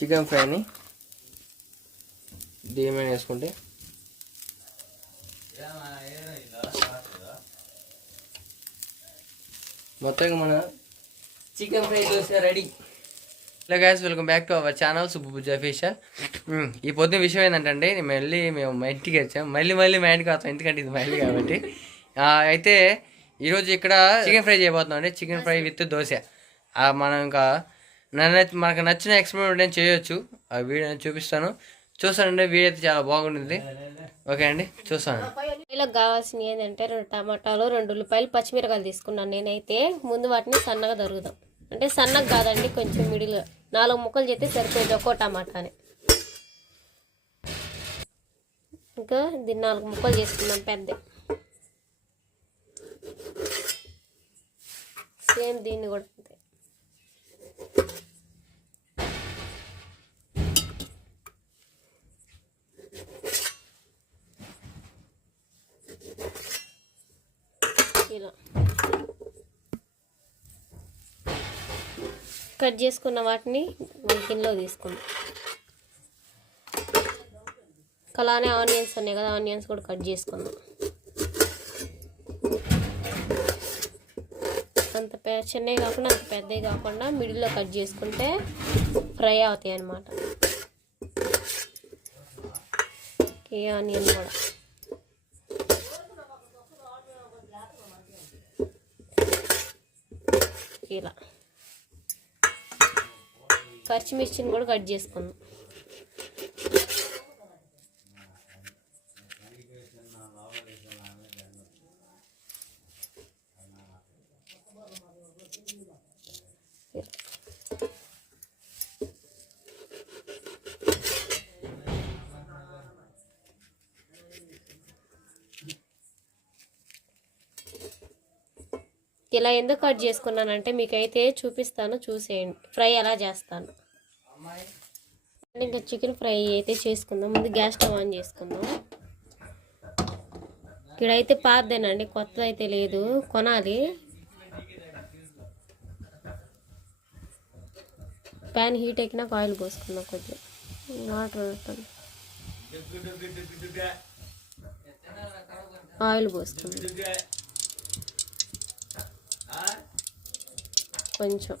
Chicken ఫ్రైని దీని మీద వేసుకుంటే. మొత్తంగా మన chicken fry dosa ready. Hello guys welcome back to our channel Subbu official ఈ పొద్దున విషయం ఏంటంటే మళ్ళీ మేము మా ఇంటికి వచ్చాం. మళ్ళీ మళ్ళీ మా ఇంటికి వస్తాం ఎందుకంటే ఇది మళ్ళీ కాబట్టి. అయితే ఈరోజు ఇక్కడ చికెన్ ఫ్రై చేయబోతున్నాం అండి. Chicken fry with dosa. మనం ఇంకా నన్నైతే మనకు నచ్చిన ఎక్స్పెరిమెంట్ నేను చేయొచ్చు. ఆ వీడియో నేను చూపిస్తాను. చూస్తానండి వీడియో అయితే చాలా బాగుంటుంది. ఓకే అండి చూస్తాను ఇలా కావాల్సింది ఏంటంటే రెండు టమాటాలు రెండు ఉల్లిపాయలు పచ్చిమిరకాయలు తీసుకున్నాను నేనైతే. ముందు వాటిని సన్నగా దొరుకుదాం అంటే సన్నగా కాదండి కొంచెం మిడిల్. నాలుగు ముక్కలు చేస్తే సరిపోయేది ఒక్కో టమాటాని. ఇంకా దీన్ని నాలుగు ముక్కలు చేసుకుందాం పెద్ద. సేమ్ దీన్ని కూడా అంతే ఇలా కట్ చేసుకున్న వాటిని గిన్నెలో తీసుకుందాం. అలానే ఆనియన్స్ ఉన్నాయి కదా ఆనియన్స్ కూడా కట్ చేసుకుందాం. అంత చిన్నవి కాకుండా అంత పెద్దవి కాకుండా మిడిల్లో కట్ చేసుకుంటే ఫ్రై అవుతాయి అన్నమాట ఈ ఆనియన్ కూడా ఇలా పచ్చిమిర్చిని కూడా కట్ చేసుకుందాం. ఇలా ఎందుకు కట్ చేసుకున్నానంటే మీకైతే చూపిస్తాను చూసేయండి. ఫ్రై ఎలా చేస్తాను. ఇంకా చికెన్ ఫ్రై అయితే చేసుకుందాం. ముందు గ్యాస్ స్టవ్ ఆన్ చేసుకుందాం. ఇక్కడైతే పాతదేనండి కొత్తది అయితే లేదు. కొనాలి. ప్యాన్ హీట్ ఎక్కినాక ఆయిల్ పోసుకుందాం కొద్దిగా. వాటర్ ఆయిల్ పోసుకుందాం. కొంచెం.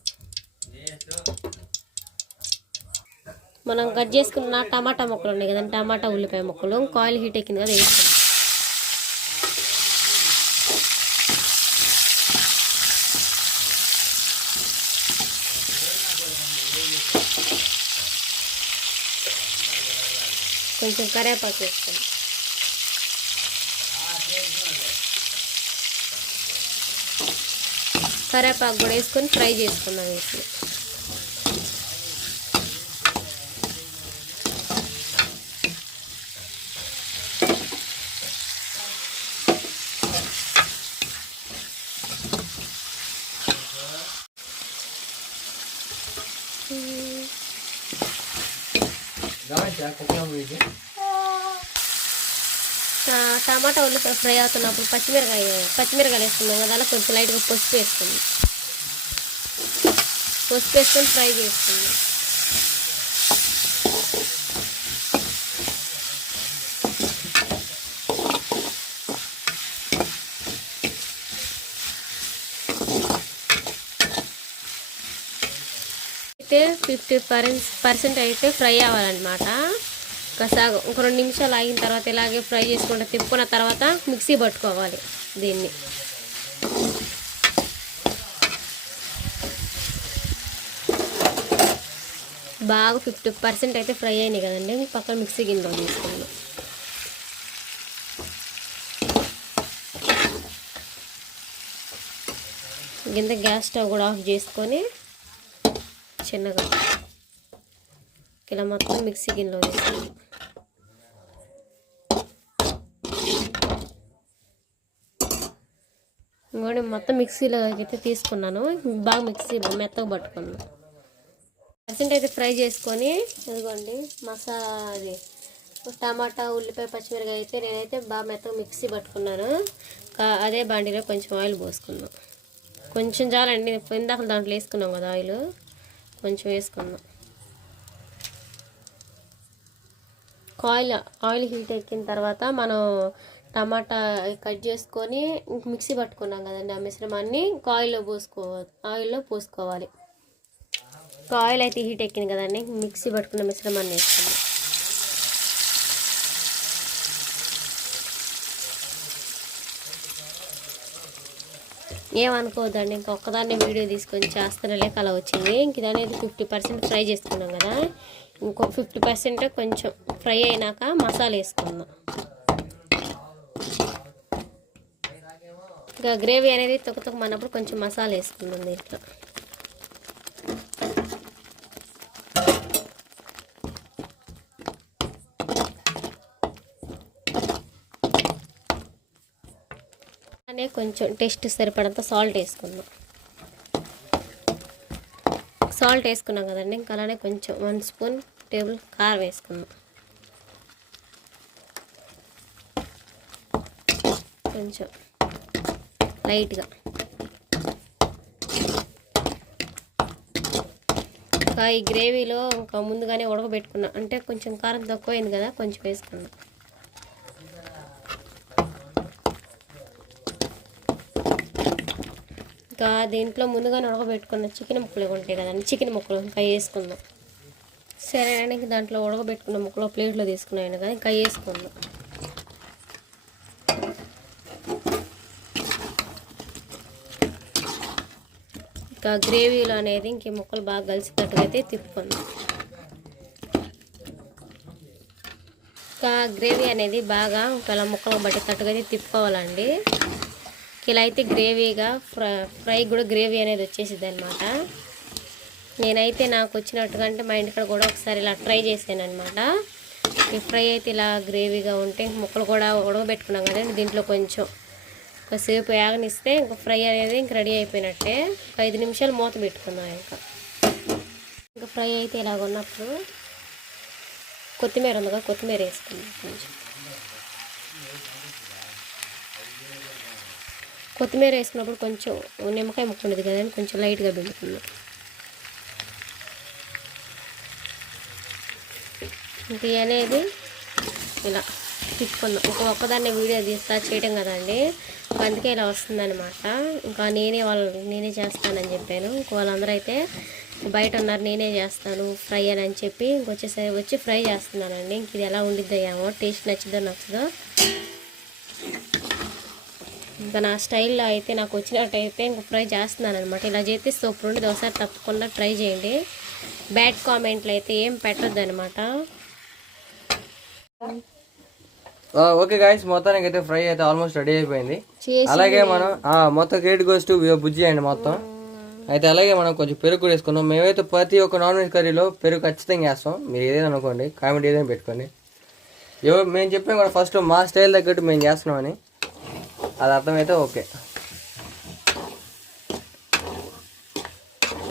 మనం కట్ చేసుకున్న టమాటా మొక్కలు ఉన్నాయి కదండి టమాటా ఉల్లిపాయ మొక్కలు. కాయిల్ హీట్ ఎక్కింది కదా వేసుకుంటాం కొంచెం కరివేపాకు వేసుకోండి. కరేపాకు కూడా వేసుకొని ఫ్రై చేసుకుందాం వీటిని ట- టమాటా ఉల్లిపాయ ఫ్రై అవుతున్నప్పుడు పచ్చిమిరకాయ పచ్చిమిరకాయలు వేసుకున్నాం కదా అలా కొంచెం లైట్గా పసుపు వేసుకుంది పసుపు వేసుకొని ఫ్రై చేసుకుంది అయితే ఫిఫ్టీ పర్సెంట్ అయితే ఫ్రై అవ్వాలన్నమాట. ఒక ఒక రెండు నిమిషాలు ఆగిన తర్వాత ఇలాగే ఫ్రై చేసుకుంటే తిప్పుకున్న తర్వాత మిక్సీ పట్టుకోవాలి దీన్ని. బాగా ఫిఫ్టీ పర్సెంట్ అయితే ఫ్రై అయినాయి కదండి. పక్కన మిక్సీ గిన్నెలో తీసుకున్నాను. కింద గ్యాస్ స్టవ్ కూడా ఆఫ్ చేసుకొని చిన్నగా ఇలా మొత్తం మిక్సీ గిన్నెలో తీసుకున్నాను ఇంకోటి మొత్తం మిక్సీలో అయితే తీసుకున్నాను. బాగా మిక్సీ మెత్తగా పట్టుకున్నాను. పర్సెంట్ అయితే ఫ్రై చేసుకొని ఇదిగోండి మసాలా అది టమాటా ఉల్లిపాయ పచ్చిమిరకాయ అయితే నేనైతే బాగా మెత్తగా మిక్సీ పట్టుకున్నాను. అదే బాండీలో కొంచెం ఆయిల్ పోసుకున్నాం. కొంచెం చాలండి ఇందాక దాంట్లో వేసుకున్నాం కదా ఆయిల్ కొంచెం వేసుకుందాం ఆయిల్ ఆయిల్ హీట్ ఎక్కిన తర్వాత మనం టమాటా కట్ చేసుకొని మిక్సీ పట్టుకున్నాం కదండి ఆ మిశ్రమాన్ని. కాయిల్లో ఆయిల్లో ఆయిల్లో పోసుకోవాలి. ఆయిల్ అయితే హీట్ ఎక్కింది కదండి. మిక్సీ పట్టుకున్న మిశ్రమాన్ని వేసుకోండి ఏమనుకోవద్దండి ఇంకా ఒక్కదాన్ని వీడియో తీసుకొని చేస్తాను లేక అలా వచ్చింది. ఇంక ఇది అనేది ఫిఫ్టీ పర్సెంట్ ఫ్రై చేసుకున్నాం కదా. ఇంకో ఫిఫ్టీ పర్సెంట్ కొంచెం ఫ్రై అయినాక మసాలా వేసుకుందాం. ఇంకా గ్రేవీ అనేది తొక్క కొంచెం మసాలా వేసుకుందాం దీంట్లో. అనే కొంచెం టేస్ట్ సరిపడంత సాల్ట్ వేసుకుందాం. సాల్ట్ వేసుకున్నాం కదండి ఇంకా అలానే కొంచెం వన్ స్పూన్ టేబుల్ కారం వేసుకుందాం. కొంచెం. లైట్గా. ఇంకా ఈ గ్రేవీలో ఇంకా ముందుగానే ఉడకబెట్టుకున్నా. అంటే కొంచెం కారం తక్కువైంది కదా కొంచెం వేసుకున్నా. ఇంకా దీంట్లో ముందుగానే ఉడకబెట్టుకున్న చికెన్ ముక్కలు ఉంటాయి కదండి చికెన్ ముక్కలు ఇంకా వేసుకుందాం. సరే అండి దాంట్లో ఉడకబెట్టుకున్న ముక్కలు ప్లేట్లో తీసుకున్నాను కదా ఇంకా వేసుకుందాం. ఇంకా గ్రేవీలో అనేది ఇంక ముక్కలు బాగా కలిసినట్టుగా అయితే తిప్పుకుందాం. ఇంకా గ్రేవీ అనేది బాగా ఇంకా అలా ముక్కలు పట్టేటట్టుగా అయితే తిప్పుకోవాలండి. ఇలా అయితే గ్రేవీగా ఫ్రై ఫ్రై కూడా గ్రేవీ అనేది వచ్చేసింది అనమాట నేనైతే నాకు వచ్చినట్టుగా అంటే మా ఇంటికాడ కూడా ఒకసారి ఇలా ట్రై చేశాను అనమాట ఈ ఫ్రై అయితే ఇలా గ్రేవీగా ఉంటే ముక్కలు కూడా ఉడకబెట్టుకున్నాం కదండి దీంట్లో కొంచెం. కాసేపు యాగనిస్తే ఇంకా ఫ్రై అనేది ఇంక రెడీ అయిపోయినట్టే. ఒక ఐదు నిమిషాలు మూత పెట్టుకుందాం ఇంకా. ఇంకా ఫ్రై అయితే ఇలాగ ఉన్నప్పుడు కొత్తిమీర ఉందిగా కొత్తిమీర వేసుకుందాం కొంచెం. కొత్తిమీర వేసుకున్నప్పుడు కొంచెం నిమ్మకాయ ముక్క ఉండదు కదండి కొంచెం లైట్గా పిండుకుందాం. ఇంక అనేది ఇలా. తిప్పుకుందాం ఒక ఒక్కదాన్ని వీడియో తీస్తా చేయటం కదండి. అందుకే ఇలా వస్తుందన్నమాట. ఇంకా నేనే వాళ్ళు నేనే చేస్తానని చెప్పాను. ఇంకో వాళ్ళందరూ అయితే బయట ఉన్నారు నేనే చేస్తాను ఫ్రై అని అని చెప్పి ఇంకొచ్చేసరి వచ్చి ఫ్రై చేస్తున్నానండి. ఇంక ఇది ఎలా ఉండిద్దో ఏమో టేస్ట్ నచ్చుదో నచ్చదో. ఇంకా నా స్టైల్లో అయితే నాకు వచ్చినట్టయితే ఇంక ఫ్రై చేస్తున్నాను అనమాట ఇలా చేస్తే సూపర్ ఉండేది ఒకసారి తప్పకుండా ట్రై చేయండి. బ్యాడ్ కామెంట్లు అయితే ఏం పెట్టద్దు అనమాట ఓకే గాయస్ మొత్తానికి అయితే ఫ్రై అయితే ఆల్మోస్ట్ రెడీ అయిపోయింది. అలాగే మనం ఆ, మొత్తం క్రెడిట్ గోస్ టు బుజ్జి అండి మొత్తం. అయితే అలాగే మనం కొంచెం పెరుగు కూడా వేసుకున్నాం మేమైతే ప్రతి ఒక్క నాన్ వెజ్ కర్రీలో పెరుగు ఖచ్చితంగా వేస్తాం. మీరు ఏదైనా అనుకోండి కామెంట్ ఏదైనా పెట్టుకోండి. ఎవరు మేము చెప్పాం కూడా ఫస్ట్ మా స్టైల్ తగ్గట్టు మేము చేస్తున్నామని. అది అర్థమైతే ఓకే.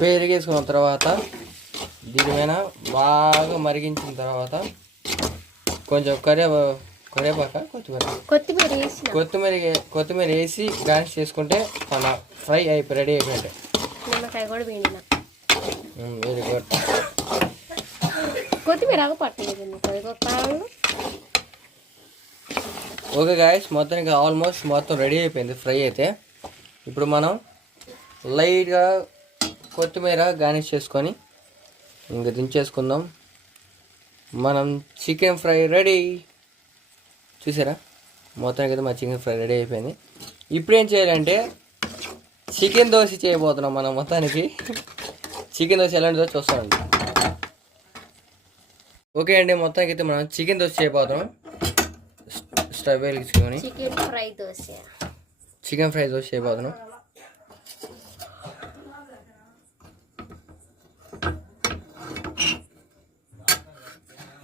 పెరుగు వేసుకున్న తర్వాత దీని మీద బాగా మరిగించిన తర్వాత కొంచెం కరివే కరివేపాక కొత్తిమీర. కొత్తిమీర వేసిన. కొత్తిమీర కొత్తిమీర వేసి గార్నిష్ చేసుకుంటే మన ఫ్రై అయిపోయి రెడీ అయిపోయింది. నిమ్మకాయ కూడా పిండిన. Very good. కొత్తిమీర పట్టలేదు ఓకే గాయస్ మొత్తానికి ఆల్మోస్ట్ మొత్తం రెడీ అయిపోయింది ఫ్రై అయితే. ఇప్పుడు మనం లైట్గా కొత్తిమీర గార్నిష్ చేసుకొని ఇంకా దించేసుకుందాం. మనం చికెన్ ఫ్రై రెడీ. చూసారా? మొత్తానికి అయితే మా చికెన్ ఫ్రై రెడీ అయిపోయింది. ఇప్పుడు ఏం చేయాలంటే చికెన్ దోశ చేయబోతున్నాం మనం మొత్తానికి. చికెన్ దోశ ఎలాంటిదో చూస్తామండి ఓకే అండి మొత్తానికి అయితే మనం చికెన్ దోశ చేయబోతున్నాం. స్టవ్ వెలిగించుకొని chicken fry dosa. Chicken fry dosa చేయబోతున్నాం.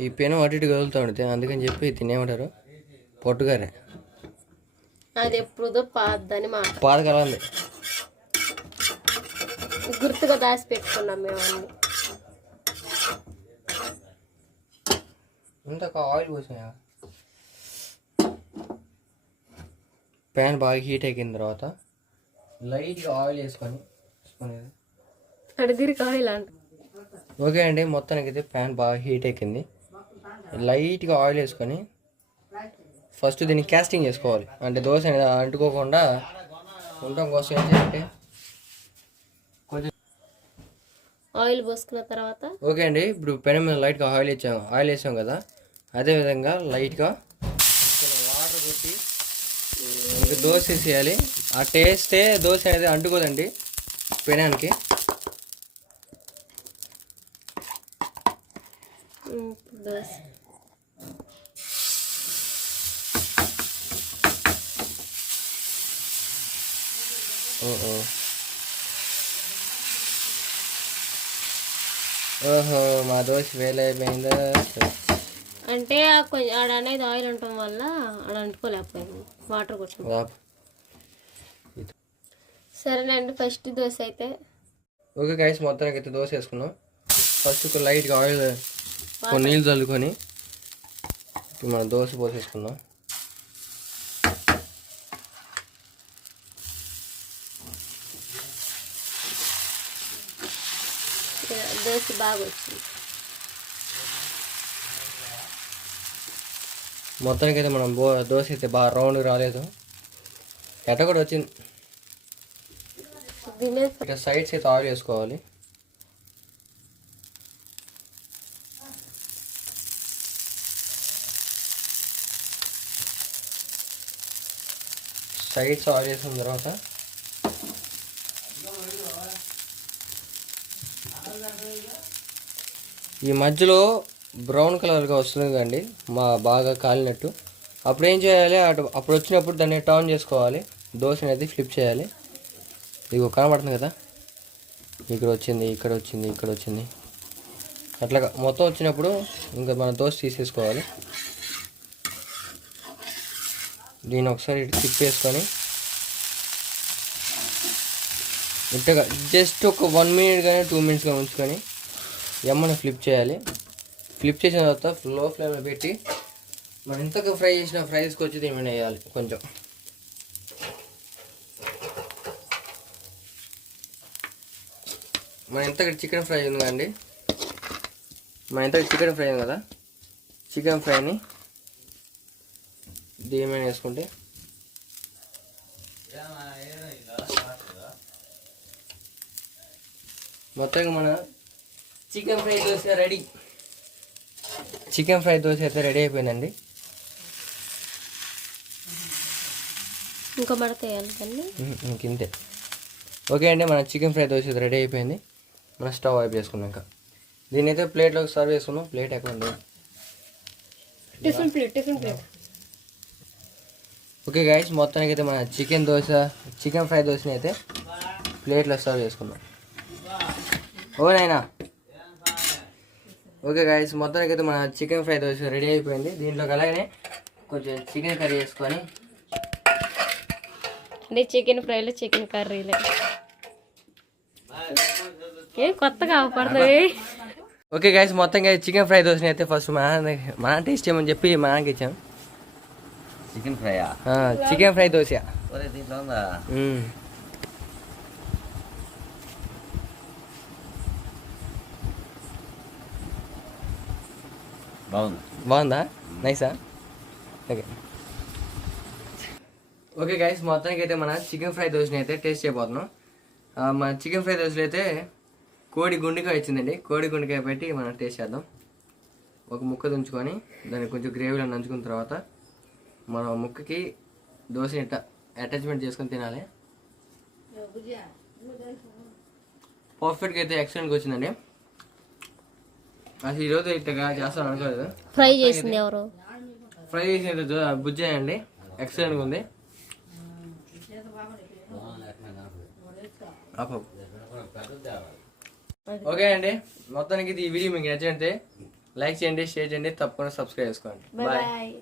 ఈ పెను అటు ఇటు కదులుతూ ఉంటుంది అందుకని చెప్పి తినేమంటారు పొట్టుగారే అది ఎప్పుడుదో పాద్దని మాట. పాతకాలం ఉంది గుర్తుగా దాచి పెట్టుకున్నాం మేము అన్ని. ఇంతక ఆయిల్ పోసాయా ప్యాన్ బాగా హీట్ ఎక్కిన తర్వాత లైట్గా ఆయిల్ వేసుకొని వేసుకునేది. అంట. ఓకే అండి మొత్తానికి అయితే ప్యాన్ బాగా హీట్ ఎక్కింది లైట్గా ఆయిల్ వేసుకొని ఫస్ట్ దీన్ని క్యాస్టింగ్ చేసుకోవాలి. అంటే దోశ అంటుకోకుండా ఉండటం కోసం ఏం చేయాలంటే? కొంచెం ఆయిల్ పోసుకున్న తర్వాత? ఓకే అండి. ఇప్పుడు పెనం మీద లైట్గా ఆయిల్ ఇచ్చాం ఆయిల్ వేసాం కదా. అదేవిధంగా లైట్గా వాటర్ కొట్టి ఇంకా దోశ వేసేయాలి. ఆ టేస్టే దోశ అనేది అంటుకోదండి పెనానికి. దోశ. ఓహో ఓహో మా దోశ ఫెయిల్ అయిపోయిందా అంటే ఆడ అనేది ఆయిల్ ఉండటం వల్ల ఆడ అంటుకోలేకపోయింది వాటర్ కొట్టిన వాప్. సరేనండి ఫస్ట్ దోశ అయితే. ఓకే గైస్ మొత్తానికి అయితే దోశ వేసుకున్నాం. ఫస్ట్ లైట్గా ఆయిల్ కొన్ని నీళ్ళు చల్లుకొని ఇప్పుడు మనం దోశ పోసేసుకుందాం ఇలా దోశ బాగా వచ్చింది మొత్తానికి అయితే మనం బో దోశ అయితే బాగా రౌండ్ రాలేదు. ఎట్ట కూడా వచ్చింది. ఇట్లా సైడ్స్ అయితే ఆయిల్ వేసుకోవాలి. సైడ్స్ ఆయిల్ వేసిన తర్వాత ఈ మధ్యలో బ్రౌన్ కలర్గా వస్తుంది కదండి మా బాగా కాలినట్టు. అప్పుడు ఏం చేయాలి? అటు అప్పుడు వచ్చినప్పుడు దాన్ని టర్న్ చేసుకోవాలి. దోశ అనేది ఫ్లిప్ చేయాలి. ఇదిగో కనబడుతుంది కదా? ఇక్కడ వచ్చింది ఇక్కడ వచ్చింది ఇక్కడ వచ్చింది. అట్లాగా మొత్తం వచ్చినప్పుడు ఇంకా మన దోశ తీసేసుకోవాలి. దీన్ని ఒకసారి ఇటు తిప్పేసుకొని ఇట్టగా జస్ట్ ఒక వన్ మినిట్ కానీ టూ మినిట్స్ కానీ ఉంచుకొని ఎమ్మని ఫ్లిప్ చేయాలి. ఫ్లిప్ చేసిన తర్వాత లో ఫ్లేమ్లో పెట్టి మనం ఇంతకు ఫ్రై చేసిన ఫ్రైస్కి వచ్చి దీని వేయాలి కొంచెం. మన ఇంతకు చికెన్ ఫ్రై ఉంది కదండి? మన ఇంతకు చికెన్ ఫ్రై ఉంది కదా? చికెన్ ఫ్రైని దీని వేసుకుంటే. మొత్తంగా మన chicken fry dosa ready. Chicken fry dosa అయితే రెడీ అయిపోయిందండి. ఇంకో మడత వేయాలి దాన్ని ఉహు, ఇంక ఇంతే. ఓకే అండి మన చికెన్ ఫ్రై దోశ అయితే రెడీ అయిపోయింది. మన స్టవ్ వైపు చేసుకున్నాక. దీని అయితే ప్లేట్లోకి సర్వ్ చేసుకున్నాం. ప్లేట్ ఎక్కడ ఉంది? Tiffin plate tiffin plate. Okay guys మొత్తానికి అయితే మన చికెన్ దోశ చికెన్ ఫ్రై దోశని అయితే ప్లేట్లో సర్వ్ చేసుకుందాం ఓ నాయనా. ఓకే గైస్ మొత్తానికి అయితే మన చికెన్ ఫ్రై దోశ రెడీ అయిపోయింది. దీంట్లోకి అలాగనే కొంచెం చికెన్ కర్రీ వేసుకొని అంటే చికెన్ ఫ్రైలు చికెన్ కర్రీలే. ఏ కొత్తగా అవపడుతుంది ఓకే గైస్ మొత్తంగా చికెన్ ఫ్రై దోశని అయితే ఫస్ట్ మా మా టేస్ట్ చేయమని చెప్పి మా నాన్నకి ఇచ్చాం. చికెన్ ఫ్రైయా? Chicken fry dosa. ఒరే దీంట్లో ఉందా? బాగుంది. బాగుందా? నైసా? ఓకే. ఓకే గైస్ మొత్తానికి అయితే మన చికెన్ ఫ్రై దోశని అయితే టేస్ట్ చేయబోతున్నాం. ఆ, మన చికెన్ ఫ్రై దోశలు అయితే కోడి గుండెకాయ వచ్చిందండి. కోడి గుండెకాయ పెట్టి మనం టేస్ట్ చేద్దాం. ఒక ముక్క తుంచుకొని దాన్ని కొంచెం గ్రేవీలో నంచుకున్న తర్వాత మన ముక్కకి దోశని అటాచ్మెంట్ చేసుకొని తినాలి. పర్ఫెక్ట్గా అయితే ఎక్సలెంట్గా వచ్చిందండి. అసలు ఈరోజు ఇట్టగా చేస్తాను అనుకోలేదు. ఫ్రై చేసింది ఎవరు? ఫ్రై చేసిన బుజ్జాయి అండి. ఎక్సలెంట్గా ఉంది. ఓకే అండి. మొత్తానికి ఇది ఈ వీడియో మీకు నచ్చినట్టే లైక్ చేయండి షేర్ చేయండి తప్పకుండా సబ్స్క్రైబ్ చేసుకోండి. బాయ్